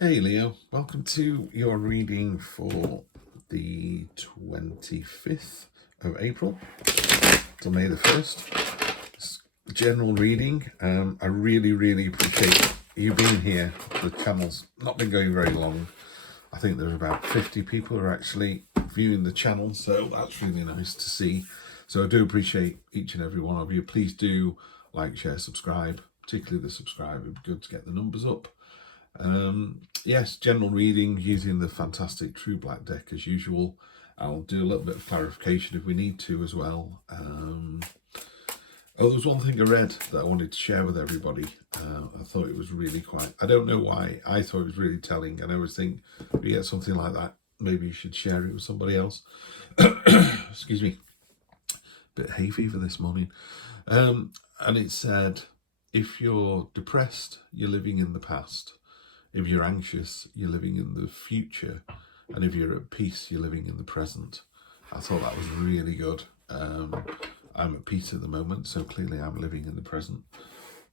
Hey Leo, welcome to your reading for the 25th of April till May the 1st. It's general reading. I really appreciate you being here. The channel's not been going very long. I think there's about 50 people who are actually viewing the channel, so that's really nice to see. So I do appreciate each and every one of you. Please do like, share, subscribe, particularly the subscribe. It'd be good to get the numbers up. Yes, general reading using the fantastic True Black deck as usual. I'll do a little bit of clarification if we need to as well. There was one thing I read that I wanted to share with everybody. I thought it was really I don't know why, I thought it was really telling, and I always think if you get something like that, maybe you should share it with somebody else. Excuse me, bit hay fever this morning. And it said, if you're depressed, you're living in the past. If you're anxious, you're living in the future. And if you're at peace, you're living in the present. I thought that was really good. I'm at peace at the moment, so clearly I'm living in the present.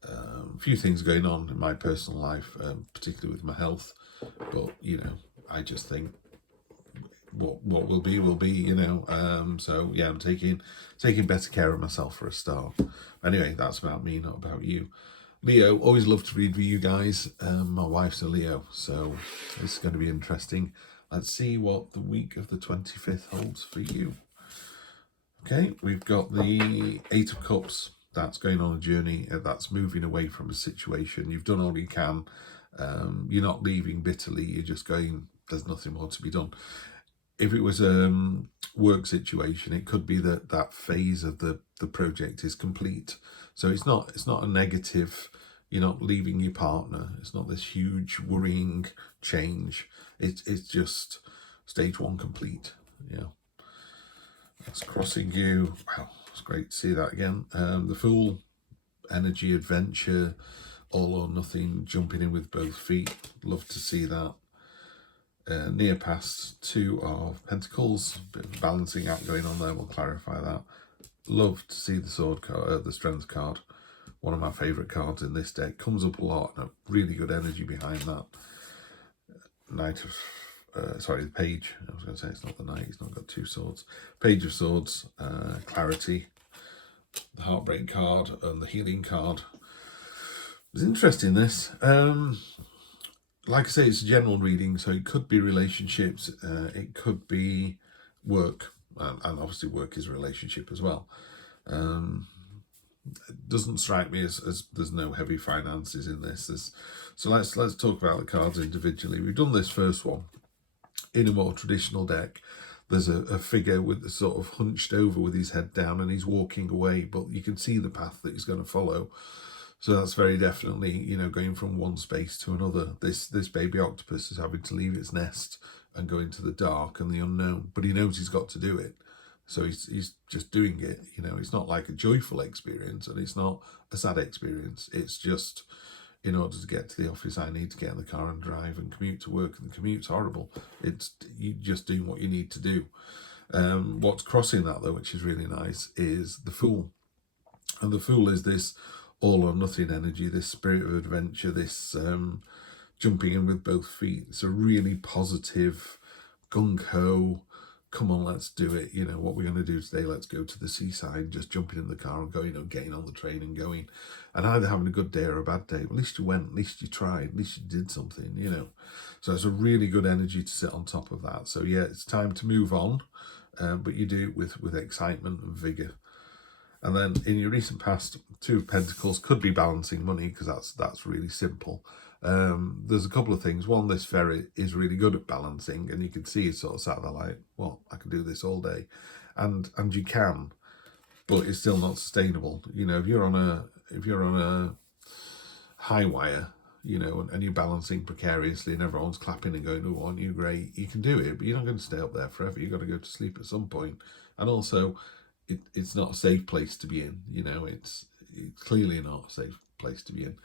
A few things going on in my personal life, particularly with my health. But, I just think what will be, so yeah, I'm taking better care of myself for a start. Anyway, that's about me, not about you. Leo, always love to read with you guys. My wife's a Leo, so it's going to be interesting. Let's see what the week of the 25th holds for you. Okay, we've got the Eight of Cups. That's going on a journey. That's moving away from a situation. You've done all you can. You're not leaving bitterly. You're just going, there's nothing more to be done. If it was a work situation, it could be that phase of the project is complete. So it's not a negative. You're not leaving your partner. It's not this huge worrying change. It's just stage one complete. Yeah, that's crossing you. Wow, it's great to see that again. The Fool, energy, adventure, all or nothing, jumping in with both feet. Love to see that. Near past, Two of Pentacles, bit of balancing act going on there. We'll clarify that. Love to see the Sword card, the Strength card. One of my favourite cards in this deck. Comes up a lot, and a really good energy behind that. The Page. I was going to say it's not the Knight. He's not got two swords. Page of Swords, Clarity, the Heartbreak card, and the Healing card. It's interesting, this. Like I say, it's a general reading, so it could be relationships, it could be work, and obviously work is a relationship as well. It doesn't strike me as there's no heavy finances in this. So let's talk about the cards individually. We've done this first one in a more traditional deck. There's a figure with the sort of hunched over with his head down, and he's walking away, but you can see the path that he's going to follow. So that's very definitely, going from one space to another. This baby octopus is having to leave its nest and go into the dark and the unknown, but he knows he's got to do it. So he's just doing it. It's not like a joyful experience, and it's not a sad experience. It's just, in order to get to the office, I need to get in the car and drive and commute to work, and the commute's horrible. It's you just doing what you need to do. What's crossing that, though, which is really nice, is the Fool. And the Fool is this all or nothing energy, this spirit of adventure, this jumping in with both feet. It's a really positive, gung-ho, come on, let's do it. What we're going to do today, let's go to the seaside, just jumping in the car and going, getting on the train and going. And either having a good day or a bad day. At least you went, at least you tried, at least you did something, So it's a really good energy to sit on top of that. So yeah, it's time to move on, but you do it with excitement and vigour. And then in your recent past, Two of Pentacles could be balancing money, because that's really simple. There's a couple of things. One, this ferret is really good at balancing, and you can see it's sort of sat there like, well, I can do this all day, and you can, but it's still not sustainable. If you're on a high wire, and you're balancing precariously, and everyone's clapping and going, "Oh, aren't you great?" You can do it, but you're not going to stay up there forever. You've got to go to sleep at some point, and also, it's not a safe place to be in. It's clearly not a safe place to be in.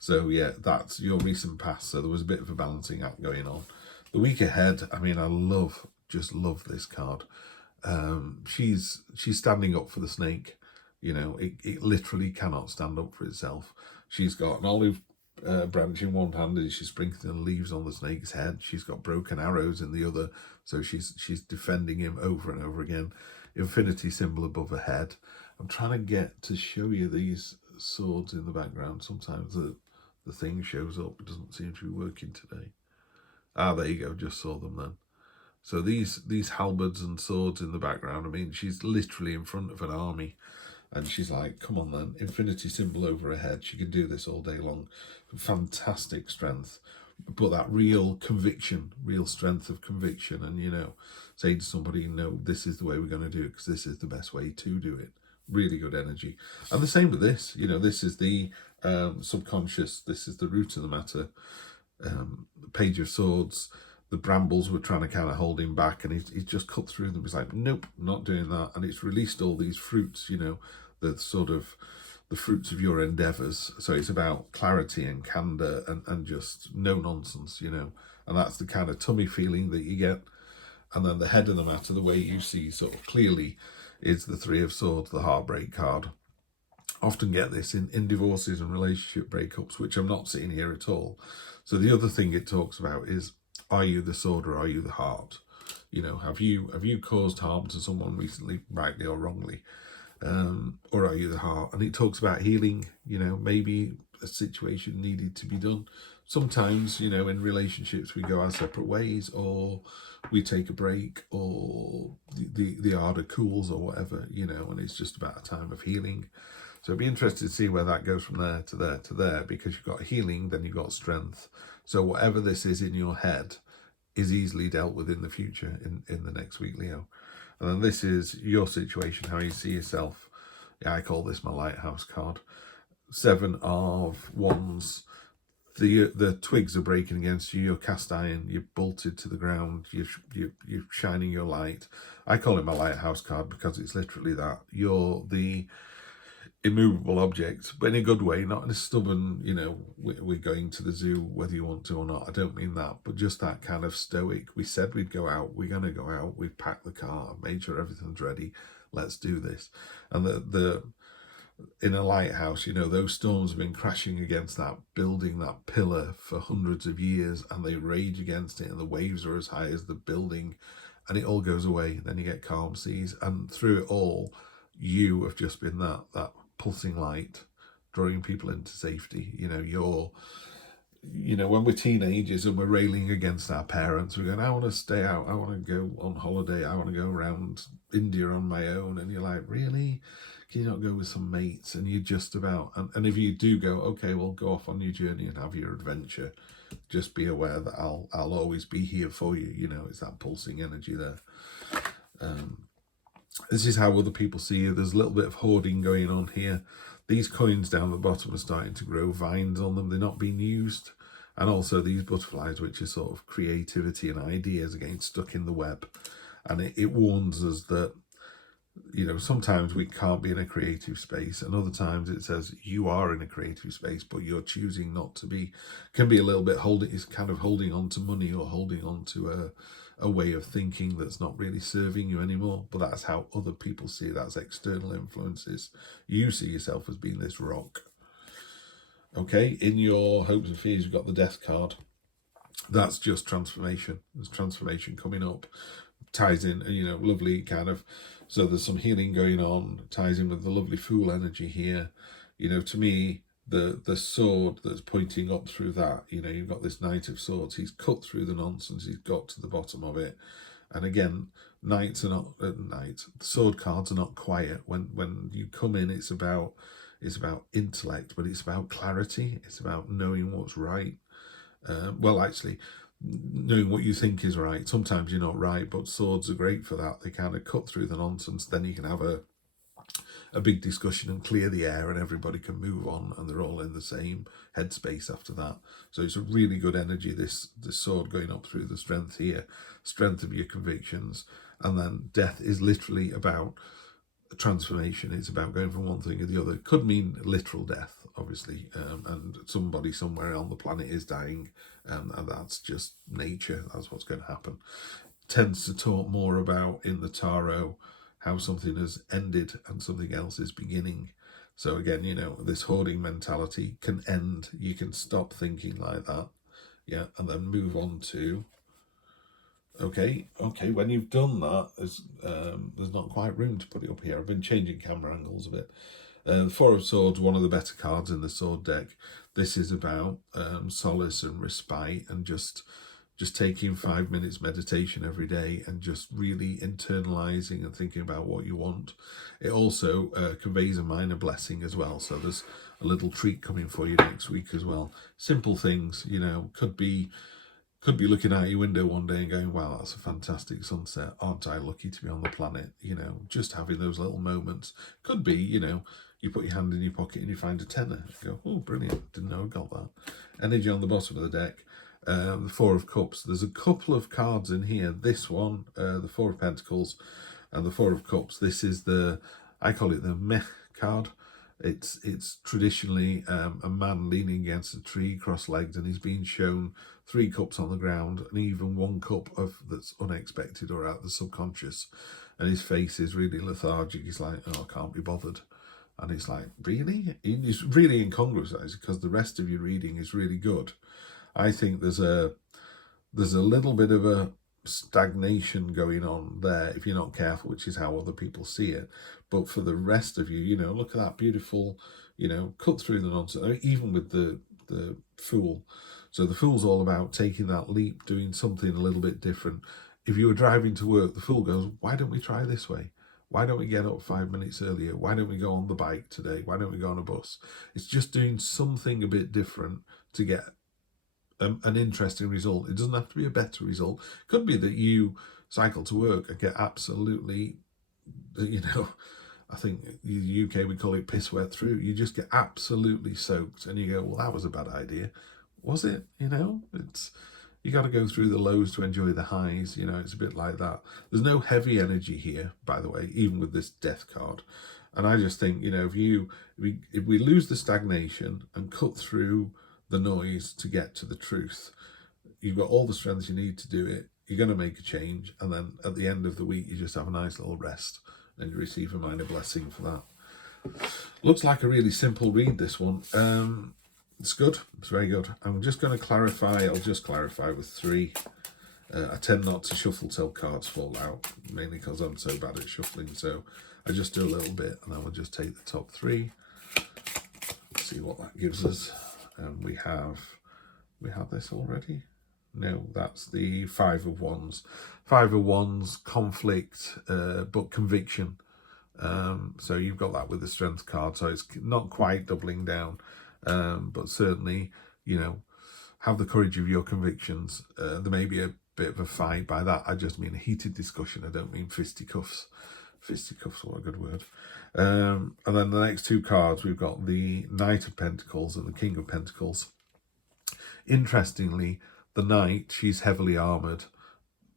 So yeah, that's your recent past. So there was a bit of a balancing act going on. The week ahead, I mean, I just love this card. She's standing up for the snake. It literally cannot stand up for itself. She's got an olive branch in one hand and she's sprinkling leaves on the snake's head. She's got broken arrows in the other, so she's defending him over and over again. Infinity symbol above her head. I'm trying to get to show you these swords in the background. Sometimes the thing shows up. It doesn't seem to be working today. Ah, there you go. Just saw them then. So these halberds and swords in the background. I mean, she's literally in front of an army. And she's like, come on then, infinity symbol over her head. She can do this all day long. Fantastic strength. But that real conviction, real strength of conviction. And, you know, saying to somebody, no, this is the way we're going to do it because this is the best way to do it. Really good energy. And the same with this. You know, this is the subconscious. This is the root of the matter. The Page of Swords. The brambles were trying to kind of hold him back, and he's just cut through them. He's like, nope, not doing that. And it's released all these fruits, you know, the sort of the fruits of your endeavours. So it's about clarity and candour and just no nonsense, you know. And that's the kind of tummy feeling that you get. And then the head of the matter, the way you see sort of clearly, is the Three of Swords, the heartbreak card. Often get this in divorces and relationship breakups, which I'm not sitting here at all. So the other thing it talks about is, are you the sword or are you the heart? You know, have you caused harm to someone recently, rightly or wrongly? Or are you the heart? And it talks about healing, you know, maybe a situation needed to be done. Sometimes, you know, in relationships we go our separate ways, or we take a break, or the ardor cools or whatever, you know, and it's just about a time of healing. So it'd be interesting to see where that goes from there to there to there, because you've got healing, then you've got strength. So whatever this is in your head is easily dealt with in the future, in the next week, Leo. And then this is your situation, how you see yourself. Yeah, I call this my lighthouse card. 7 of Wands. The twigs are breaking against you. You're cast iron. You're bolted to the ground. You're shining your light. I call it my lighthouse card because it's literally that. You're the immovable object, but in a good way, not in a stubborn, you know, we're going to the zoo whether you want to or not. I don't mean that, but just that kind of stoic. We said we'd go out, we're going to go out, we've packed the car, made sure everything's ready, let's do this. And the in a lighthouse, you know, those storms have been crashing against that building, that pillar for hundreds of years, and they rage against it, and the waves are as high as the building, and it all goes away. Then you get calm seas, and through it all, you have just been that pulsing light, drawing people into safety. You know, when we're teenagers and we're railing against our parents, we're going, I want to stay out, I want to go on holiday, I want to go around India on my own. And you're like, really? Can you not go with some mates? And you're just about, and if you do go, okay, well, go off on your journey and have your adventure. Just be aware that I'll always be here for you. You know, it's that pulsing energy there. This is how other people see you. There's a little bit of hoarding going on here. These coins down the bottom are starting to grow vines on them. They're not being used. And also these butterflies, which is sort of creativity and ideas, are getting stuck in the web. And it warns us that, you know, sometimes we can't be in a creative space, and other times it says you are in a creative space, but you're choosing not to be. Can be a little bit holding on to money, or holding on to a way of thinking that's not really serving you anymore. But that's how other people see it. That's external influences. You see yourself as being this rock. Okay, in your hopes and fears, you've got the Death card. That's just transformation. There's transformation coming up. Ties in, you know, lovely kind of. So there's some healing going on. Ties in with the lovely Fool energy here. You know, to me, the sword that's pointing up through that, you know, you've got this Knight of Swords. He's cut through the nonsense. He's got to the bottom of it. And again, knights are not sword cards are not quiet. When you come in, it's about intellect, but it's about clarity. It's about knowing what's right. Well, actually, knowing what you think is right. Sometimes you're not right, but swords are great for that. They kind of cut through the nonsense. Then you can have a big discussion and clear the air, and everybody can move on, and they're all in the same headspace after that. So it's a really good energy, this sword going up through the strength here, strength of your convictions. And then death is literally about transformation. It's about going from one thing to the other. It could mean literal death, obviously, and somebody somewhere on the planet is dying, and that's just nature. That's what's going to happen. Tends to talk more about in the tarot how something has ended and something else is beginning. So again, you know, this hoarding mentality can end. You can stop thinking like that, yeah, and then move on to, okay, when you've done that, there's not quite room to put it up here. I've been changing camera angles a bit. The Four of Swords, one of the better cards in the sword deck. This is about solace and respite, and just taking 5 minutes meditation every day and just really internalizing and thinking about what you want. It also conveys a minor blessing as well. So there's a little treat coming for you next week as well. Simple things, you know, could be looking out your window one day and going, wow, that's a fantastic sunset. Aren't I lucky to be on the planet? You know, just having those little moments. Could be, you know, you put your hand in your pocket and you find a tenner. You go, oh, brilliant. Didn't know I got that. Energy on the bottom of the deck. The Four of Cups. There's a couple of cards in here. This one, the Four of Pentacles and the Four of Cups. This is I call it the meh card. It's traditionally a man leaning against a tree, cross-legged, and he's being shown 3 cups on the ground, and even 1 cup that's unexpected or out of the subconscious. And his face is really lethargic. He's like, oh, I can't be bothered. And it's like, really? It's really incongruous, because the rest of your reading is really good. I think there's a little bit of a stagnation going on there if you're not careful, which is how other people see it. But for the rest of you, you know, look at that beautiful, you know, cut through the nonsense, even with the Fool. So the Fool's all about taking that leap, doing something a little bit different. If you were driving to work, the Fool goes, why don't we try this way? Why don't we get up 5 minutes earlier? Why don't we go on the bike today? Why don't we go on a bus? It's just doing something a bit different to get an interesting result. It doesn't have to be a better result. It could be that you cycle to work and get absolutely, you know, I think in the UK we call it piss wet through. You just get absolutely soaked and you go, well, that was a bad idea. Was it? You know, you got to go through the lows to enjoy the highs. You know, it's a bit like that. There's no heavy energy here, by the way, even with this death card. And I just think, you know, if we lose the stagnation and cut through the noise to get to the truth, you've got all the strength you need to do it. You're going to make a change, and then at the end of the week you just have a nice little rest and you receive a minor blessing for that. Looks like a really simple read, this one. It's good. It's very good. I'm just going to clarify. I'll just clarify with 3. I tend not to shuffle till cards fall out, mainly because I'm so bad at shuffling. So I just do a little bit, and I will just take the top 3. See what that gives us. We have this already. No, that's the 5 of Wands. 5 of Wands, conflict, but conviction. So you've got that with the Strength card. So it's not quite doubling down, but certainly, you know, have the courage of your convictions. There may be a bit of a fight. By that, I just mean a heated discussion. I don't mean fisticuffs. Fisticuffs, what a good word. And then the next 2 cards, we've got the Knight of Pentacles and the King of Pentacles. Interestingly, the Knight, she's heavily armoured,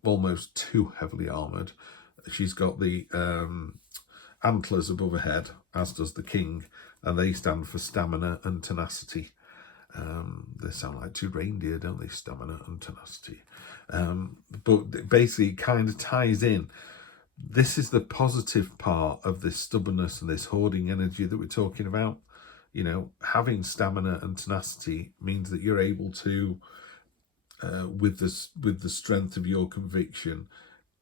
almost too heavily armoured. She's got the antlers above her head, as does the King, and they stand for stamina and tenacity. They sound like 2 reindeer, don't they? Stamina and tenacity. But basically, it kind of ties in. This is the positive part of this stubbornness and this hoarding energy that we're talking about. You know, having stamina and tenacity means that you're able to, with the strength of your conviction,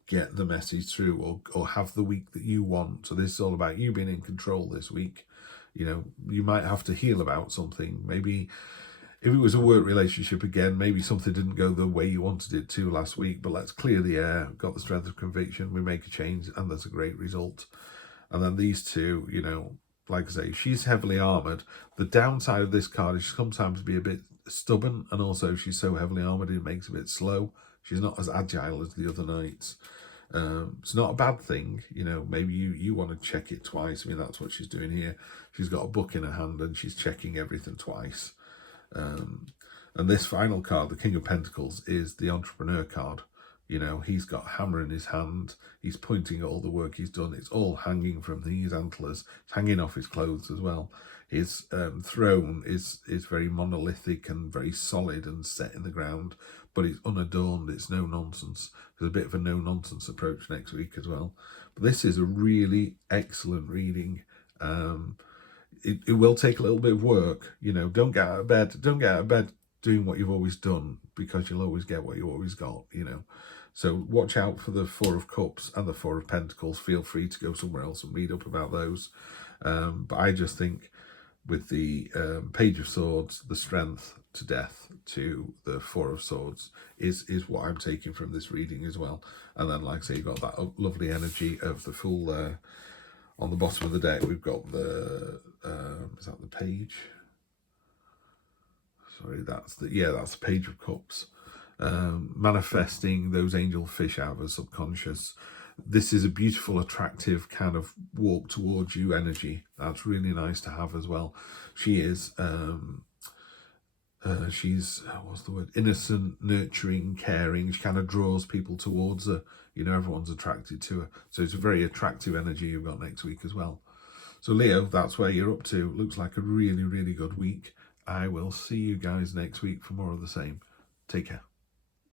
get the message through, or have the week that you want. So this is all about you being in control this week. You know, you might have to heal about something. Maybe if it was a work relationship again, maybe something didn't go the way you wanted it to last week, but let's clear the air, got the strength of conviction, we make a change, and there's a great result. And then these 2, you know, like I say, she's heavily armoured. The downside of this card is she sometimes be a bit stubborn, and also she's so heavily armoured it makes it a bit slow. She's not as agile as the other knights. It's not a bad thing, you know. Maybe you want to check it twice. I mean, that's what she's doing here. She's got a book in her hand and she's checking everything twice. And this final card, the King of Pentacles, is the entrepreneur card. You know, he's got a hammer in his hand. He's pointing at all the work he's done. It's all hanging from these antlers. It's hanging off his clothes as well. His throne is very monolithic and very solid and set in the ground, but it's unadorned. It's no nonsense. There's a bit of a no nonsense approach next week as well. But this is a really excellent reading. it will take a little bit of work. You know, don't get out of bed doing what you've always done, because you'll always get what you always got, you know. So watch out for the Four of Cups and the Four of Pentacles. Feel free to go somewhere else and read up about those. But I just think with the Page of Swords, the strength to death to the Four of Swords is what I'm taking from this reading as well. And then, like I say, you've got that lovely energy of the Fool there. On the bottom of the deck, we've got the, is that the Page? Sorry, that's the Page of Cups. Manifesting those angel fish out of the subconscious. This is a beautiful, attractive kind of walk towards you energy. That's really nice to have as well. She is, she's, what's the word? Innocent, nurturing, caring. She kind of draws people towards her. You know, everyone's attracted to her. So it's a very attractive energy you've got next week as well. So Leo, that's where you're up to. Looks like a really, really good week. I will see you guys next week for more of the same. Take care.